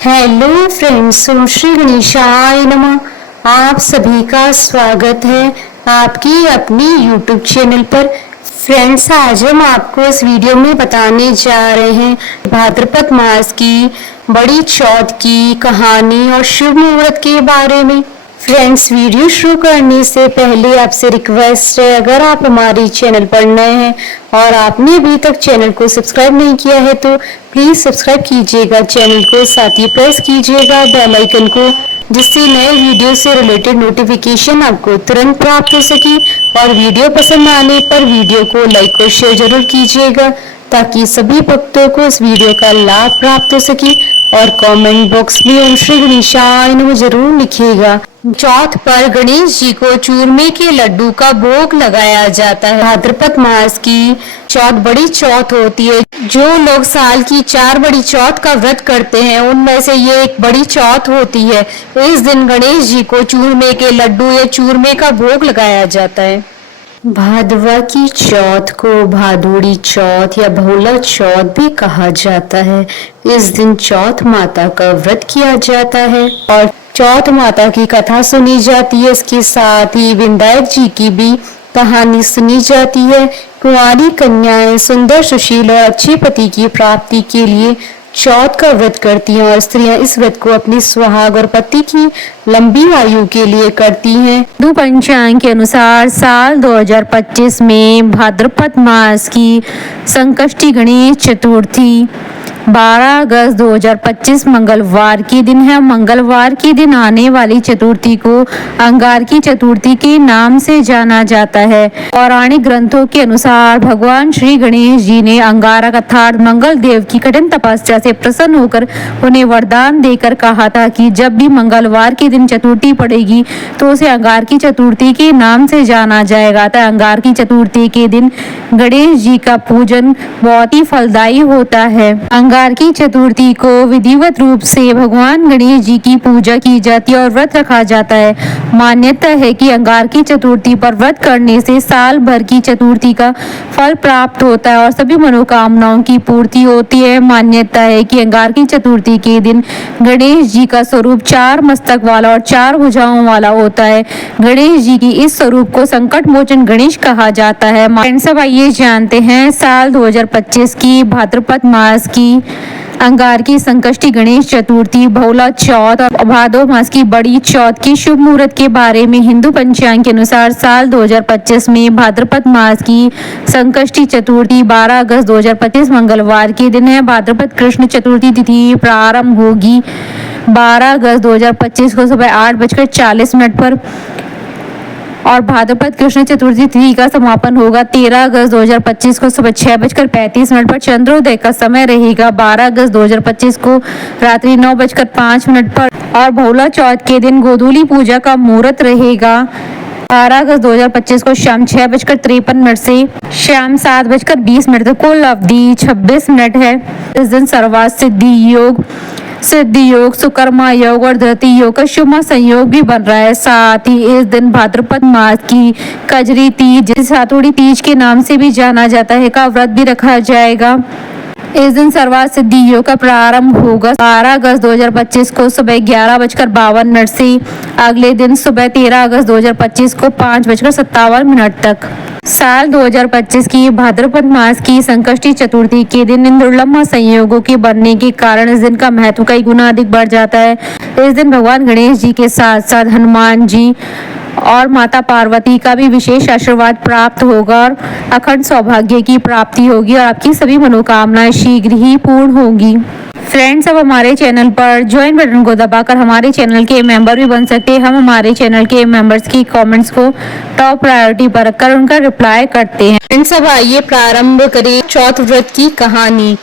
Hello friends, ओम श्री गणेशाय नमः। आप सभी का स्वागत है आपकी अपनी यूट्यूब चैनल पर। फ्रेंड्स, आज हम आपको इस वीडियो में बताने जा रहे हैं भाद्रपद मास की बड़ी चौथ की कहानी और शुभ मुहूर्त के बारे में। फ्रेंड्स, वीडियो शुरू करने से पहले आपसे रिक्वेस्ट है, अगर आप हमारे चैनल पर नए हैं और आपने अभी तक चैनल को सब्सक्राइब नहीं किया है तो प्लीज सब्सक्राइब कीजिएगा चैनल को, साथ ही प्रेस कीजिएगा बेल आइकन को, जिससे नए वीडियो से रिलेटेड नोटिफिकेशन आपको तुरंत प्राप्त हो सके। और वीडियो पसंद आने पर वीडियो को लाइक और शेयर जरूर कीजिएगा ताकि सभी भक्तों को इस वीडियो का लाभ प्राप्त हो सके। और कमेंट बॉक्स में ओम श्री गणेशाय नमः जरूर लिखिएगा। चौथ पर गणेश जी को चूरमे के लड्डू का भोग लगाया जाता है। भाद्रपद मास की चौथ बड़ी चौथ होती है। जो लोग साल की 4 बड़ी चौथ का व्रत करते हैं उनमें से ये एक बड़ी चौथ होती है। इस दिन गणेश जी को चूरमे के लड्डू या चूरमे का भोग लगाया जाता है। भादवा की चौथ को भादुड़ी चौथ या भोला चौथ भी कहा जाता है। इस दिन चौथ माता का व्रत किया जाता है और चौथ माता की कथा सुनी जाती है। इसके साथ ही विनायक जी की भी कहानी सुनी जाती है। कुंवारी कन्याएं सुंदर, सुशील और अच्छे पति की प्राप्ति के लिए चौथ का व्रत करती हैं और स्त्रियां इस व्रत को अपनी सुहाग और पति की लंबी आयु के लिए करती हैं। हिंदू पंचांग के अनुसार साल 2025 में भाद्रपद मास की संकष्टी गणेश चतुर्थी 12 अगस्त 2025 मंगलवार के दिन है। मंगलवार के दिन आने वाली चतुर्थी को अंगारकी चतुर्थी के नाम से जाना जाता है। पौराणिक ग्रंथों के अनुसार भगवान श्री गणेश जी ने अंगारक अर्थात मंगल देव की कठिन तपस्या से प्रसन्न होकर उन्हें वरदान देकर कहा था कि जब भी मंगलवार के दिन चतुर्थी पड़ेगी तो उसे अंगारकी चतुर्थी के नाम से जाना जाएगा। तो अंगारकी चतुर्थी के दिन गणेश जी का पूजन बहुत ही फलदायी होता है। अंगारकी चतुर्थी को विधिवत रूप से भगवान गणेश जी की पूजा की जाती है और व्रत रखा जाता है। मान्यता है कि अंगारकी चतुर्थी पर व्रत करने से साल भर की चतुर्थी का फल प्राप्त होता है और सभी मनोकामनाओं की पूर्ति होती है। मान्यता है कि अंगारकी चतुर्थी के दिन गणेश जी का स्वरूप 4 मस्तक वाला और 4 भुजाओं वाला होता है। गणेश जी की इस स्वरूप को संकट मोचन गणेश कहा जाता है। सब आइए जानते हैं साल 2025 की भाद्रपद मास की अंगारकी संकष्टी गणेश चतुर्थी, भोला चौथ और भादो मास की बड़ी चौथ की शुभ मुहूर्त के बारे में। हिंदू पंचांग के अनुसार साल 2025 में भाद्रपद मास की संकष्टी चतुर्थी 12 अगस्त 2025 मंगलवार के दिन है। भाद्रपद कृष्ण चतुर्थी तिथि प्रारंभ होगी 12 अगस्त 2025 को सुबह 8:40 पर और भाद्रपद कृष्ण चतुर्थी तिथि का समापन होगा 13 अगस्त 2025 को सुबह 6:35 पर। चंद्रोदय का समय रहेगा 12 अगस्त 2025 को रात्रि 9:05 पर और भोला चौथ के दिन गोधूली पूजा का मुहूर्त रहेगा 12 अगस्त 2025 को शाम 6:53 से शाम 7:20 तक। कुल अवधि 26 मिनट है। इस दिन सर्वार्थ सिद्धि योग, सुकर्मा योग और धृति योग का शुभ संयोग भी बन रहा है। साथ ही इस दिन भाद्रपद मास की कजरी तीज, जिसे सातोड़ी तीज के नाम से भी जाना जाता है, का व्रत भी रखा जाएगा। इस दिन सर्वार्थ सिद्धि योग का प्रारंभ होगा 12 अगस्त 2025 को सुबह 11:52 से अगले दिन सुबह 13 अगस्त 2025 को 5:57 तक। साल 2025 की भाद्रपद मास की संकष्टी चतुर्थी के दिन इन दुर्लभ संयोगों के बनने के कारण इस दिन का महत्व कई गुना अधिक बढ़ जाता है। इस दिन भगवान गणेश जी के साथ साथ हनुमान जी और माता पार्वती का भी विशेष आशीर्वाद प्राप्त होगा और अखंड सौभाग्य की प्राप्ति होगी और आपकी सभी मनोकामनाएं शीघ्र ही पूर्ण होंगी। फ्रेंड्स, अब हमारे चैनल पर ज्वाइन बटन को दबाकर हमारे चैनल के मेंबर भी बन सकते हैं। हम हमारे चैनल के मेंबर्स की कमेंट्स को टॉप प्रायोरिटी पर रखकर उनका रिप्लाई करते हैं। फ्रेंड्स, अब आइए प्रारंभ करें चौथ व्रत की कहानी।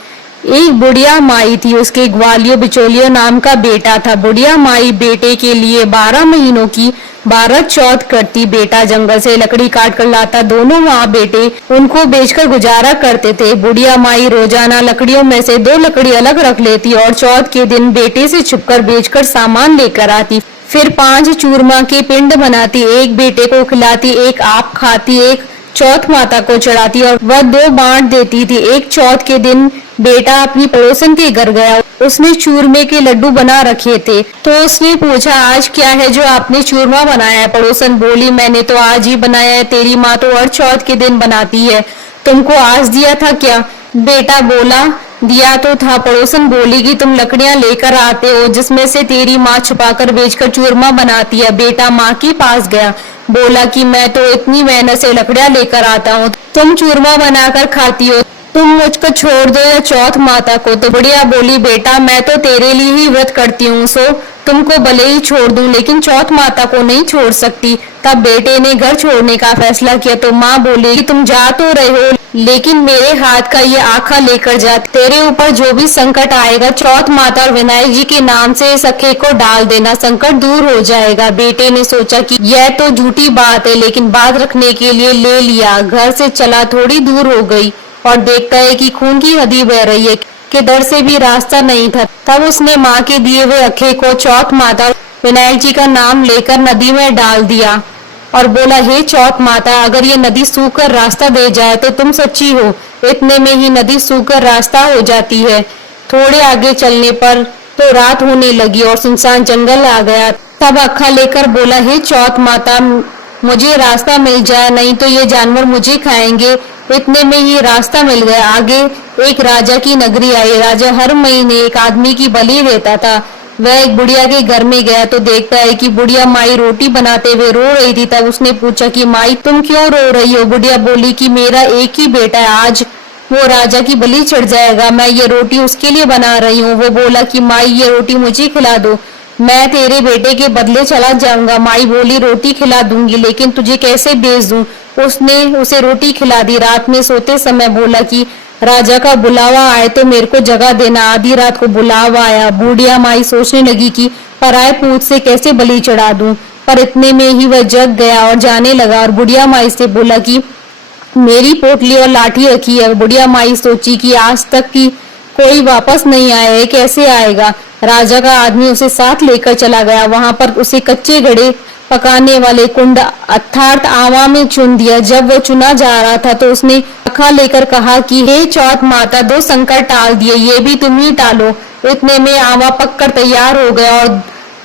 एक बुढ़िया माई थी, उसके ग्वालियो बिचौलियो नाम का बेटा था। बुढ़िया माई बेटे के लिए 12 महीनों की 12 चौथ करती। बेटा जंगल से लकड़ी काट कर लाता। दोनों माँ बेटे उनको बेचकर गुजारा करते थे। बुढ़िया माई रोजाना लकड़ियों में से 2 लकड़ी अलग रख लेती और चौथ के दिन बेटे से छुपकर बेचकर सामान लेकर आती। फिर 5 चूरमा के पिंड बनाती, एक बेटे को खिलाती, एक आप खाती, एक चौथ माता को चढ़ाती और वह 2 बांट देती थी। एक चौथ के दिन बेटा अपनी पड़ोसन के घर गया। उसने चूरमे के लड्डू बना रखे थे, तो उसने पूछा आज क्या है जो आपने चूरमा बनाया है। पड़ोसन बोली मैंने तो आज ही बनाया है, तेरी माँ तो हर चौथ के दिन बनाती है, तुमको आज दिया था क्या। बेटा बोला दिया तो था। पड़ोसन बोली कि तुम लकड़ियां लेकर आते हो जिसमें से तेरी माँ छुपाकर बेचकर चूरमा बनाती है। बेटा माँ के पास गया, बोला कि मैं तो इतनी मेहनत से लकड़ियां लेकर आता हूँ, तुम चूरमा बनाकर खाती हो, तुम मुझको छोड़ दो या चौथ माता को। तो बुढ़िया बोली बेटा मैं तो तेरे लिए ही व्रत करती हूँ, सो तुमको भले ही छोड़ दूं लेकिन चौथ माता को नहीं छोड़ सकती। तब बेटे ने घर छोड़ने का फैसला किया तो माँ बोली कि तुम जा तो रहे हो लेकिन मेरे हाथ का ये आखा लेकर जा, तेरे ऊपर जो भी संकट आएगा चौथ माता और विनायक जी के नाम से इस अखे को डाल देना, संकट दूर हो जाएगा। बेटे ने सोचा कि यह तो झूठी बात है लेकिन बात रखने के लिए ले लिया। घर से चला, थोड़ी दूर हो गई और देखता है कि खून की नदी बह रही है, कि दर से भी रास्ता नहीं था। तब उसने माँ के दिए हुए अखे को चौथ माता विनायक जी का नाम लेकर नदी में डाल दिया और बोला हे चौथ माता अगर ये नदी सूखकर रास्ता दे जाए तो तुम सच्ची हो। इतने में ही नदी सूखकर रास्ता हो जाती है। थोड़े आगे चलने पर तो रात होने लगी और सुनसान जंगल आ गया। तब अखा लेकर बोला हे चौथ माता मुझे रास्ता मिल जाए, नहीं तो ये जानवर मुझे खाएंगे। इतने में ही रास्ता मिल गया। आगे एक राजा की नगरी आई। राजा हर महीने एक आदमी की बलि देता था। वह एक बुढ़िया के घर में गया तो देखता है कि बुढ़िया माई रोटी बनाते हुए रो रही थी। तब उसने पूछा कि माई तुम क्यों रो रही हो। बुढ़िया बोली कि मेरा एक ही बेटा है, आज वो राजा की बलि चढ़ जाएगा, मैं ये रोटी उसके लिए बना रही हूँ। वो बोला कि माई ये रोटी मुझे खिला दो, मैं तेरे बेटे के बदले चला जाऊंगा। माई बोली रोटी खिला दूंगी लेकिन तुझे कैसे भेज दूं। उसने उसे रोटी खिला दी। रात में सोते समय बोला कि राजा का बुलावा आए तो मेरे को जगह देना। आधी रात को बुलावा आया। बूढ़िया माई सोचने लगी कि पराए पूत से कैसे बलि चढ़ा दूं, पर इतने में ही वह जग गया और जाने लगा और बुढ़िया माई से बोला कि मेरी पोटली और लाठी रखी है। बुढ़िया माई सोची कि आज तक की कोई वापस नहीं आया है, कैसे आएगा। राजा का आदमी उसे साथ लेकर चला गया। वहां पर उसे कच्चे घड़े पकाने वाले कुंड अर्थात आवा में चुन दिया। जब वो चुना जा रहा था तो उसने अखा लेकर कहा कि हे चौथ माता दो संकट टाल दिए, ये भी तुम ही टालो। इतने में आवा पककर तैयार हो गया और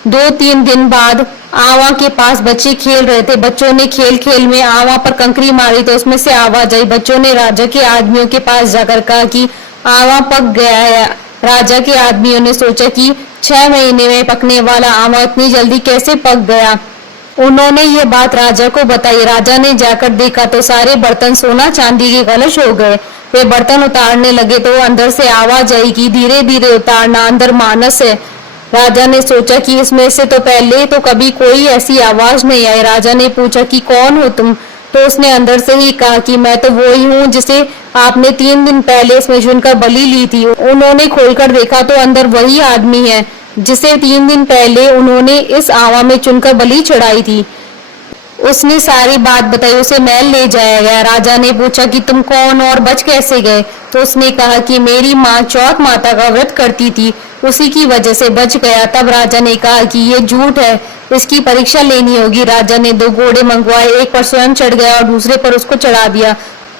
2-3 दिन बाद आवा के पास बच्चे खेल रहे थे। बच्चों ने खेल खेल में आवा पर कंकरी मारी तो उसमें से आवाज आई। बच्चों ने राजा के आदमियों के पास जाकर कहा कि आवा पक गया है। राजा के आदमियों ने सोचा कि 6 महीने में पकने वाला आवा इतनी जल्दी कैसे पक गया। उन्होंने ये बात राजा को बताई। राजा ने जाकर देखा तो सारे बर्तन सोना चांदी के कलश हो गए। वे बर्तन उतारने लगे तो अंदर से आवाज आई कि धीरे धीरे उतारना, अंदर मानस है। राजा ने सोचा कि इसमें से तो पहले तो कभी कोई ऐसी आवाज नहीं आई। राजा ने पूछा कि कौन हो तुम, तो उसने अंदर से ही कहा कि मैं तो वही हूँ जिसे आपने 3 दिन पहले इसमें चुनकर बलि ली थी। उन्होंने खोलकर देखा तो अंदर वही आदमी है जिसे 3 दिन पहले उन्होंने इस आवा में चुनकर बलि चढ़ाई थी। उसने सारी बात बताई, उसे महल ले जाया गया। राजा ने पूछा कि तुम कौन और बच कैसे गए, तो उसने कहा कि मेरी माँ चौथ माता का व्रत करती थी, उसी की वजह से बच गया। तब राजा ने कहा कि ये झूठ है, इसकी परीक्षा लेनी होगी। राजा ने 2 घोड़े मंगवाए, एक पर स्वयं चढ़ गया और दूसरे पर उसको चढ़ा दिया।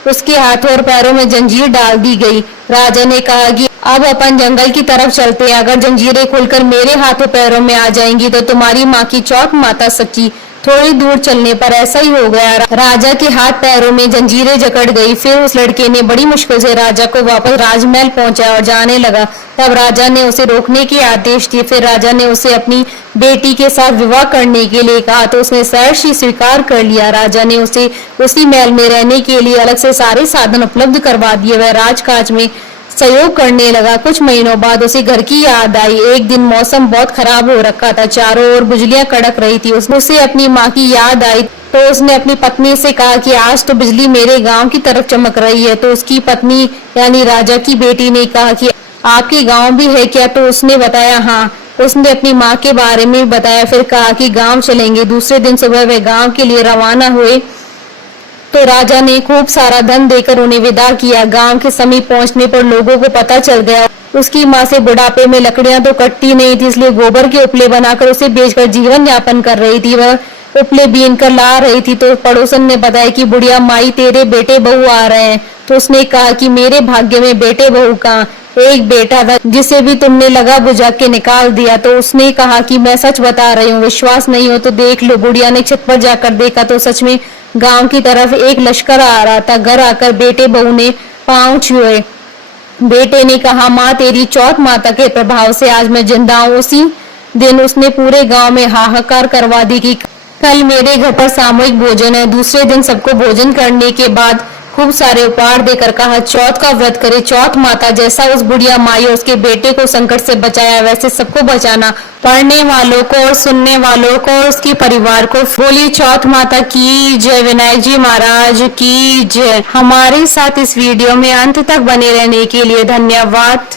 उसके हाथों और पैरों में जंजीर डाल दी गई। राजा ने कहा कि अब अपन जंगल की तरफ चलते हैं, अगर जंजीरें खुलकर मेरे हाथों पैरों में आ जाएंगी तो तुम्हारी माँ की चौथ माता सच्ची। थोड़ी दूर चलने पर ऐसा ही हो गया। राजा के हाथ पैरों में जंजीरें जकड़ गई। फिर उस लड़के ने बड़ी मुश्किल से राजा को वापस राजमहल पहुंचाया और जाने लगा। तब राजा ने उसे रोकने के आदेश दिए। फिर राजा ने उसे अपनी बेटी के साथ विवाह करने के लिए कहा तो उसने सहर्ष स्वीकार कर लिया। राजा ने उसे उसी महल में रहने के लिए अलग से सारे साधन उपलब्ध करवा दिए। वह राजकाज में सहयोग करने लगा। कुछ महीनों बाद उसे घर की याद आई। एक दिन मौसम बहुत खराब हो रखा था, चारों ओर बिजलियां कड़क रही थी। उसे अपनी माँ की याद आई तो उसने अपनी पत्नी से कहा कि आज तो बिजली मेरे गांव की तरफ चमक रही है। तो उसकी पत्नी यानी राजा की बेटी ने कहा कि आपके गांव भी है क्या, तो उसने बताया हाँ। उसने अपनी माँ के बारे में बताया, फिर कहा कि गांव चलेंगे। दूसरे दिन सुबह वे गांव के लिए रवाना हुए तो राजा ने खूब सारा धन देकर उन्हें विदा किया। गांव के समीप पहुंचने पर लोगों को पता चल गया उसकी माँ से बुढ़ापे में लकड़ियां तो कटती नहीं थी, इसलिए गोबर के उपले बनाकर उसे बेचकर जीवन यापन कर रही थी। वह उपले बीन कर ला रही थी तो पड़ोसन ने बताया कि बुढ़िया माई तेरे बेटे बहू आ रहे हैं। तो उसने कहा कि मेरे भाग्य में बेटे बहू कहाँ, एक बेटा था जिसे भी तुमने लगा बुझा के निकाल दिया। तो उसने कहा कि मैं सच बता रही हूँ, विश्वास नहीं हो तो देख लो। बुढ़िया ने छत पर जाकर देखा तो सच में गांव की तरफ एक लश्कर आ रहा था। घर आकर बेटे बहू ने पांव छुए। बेटे ने कहा, माँ तेरी चौथ माता के प्रभाव से आज मैं जिंदा हूँ। उसी दिन उसने पूरे गांव में हाहाकार करवा दी कि कल मेरे घर पर सामूहिक भोजन है। दूसरे दिन सबको भोजन करने के बाद खूब सारे उपहार देकर कहा, चौथ का व्रत करे। चौथ माता जैसा उस बुढ़िया माई और उसके बेटे को संकट से बचाया, वैसे सबको बचाना। पढ़ने वालों को और सुनने वालों को और उसके परिवार को बोली चौथ माता की जय। विनायक जी महाराज की जय। हमारे साथ इस वीडियो में अंत तक बने रहने के लिए धन्यवाद।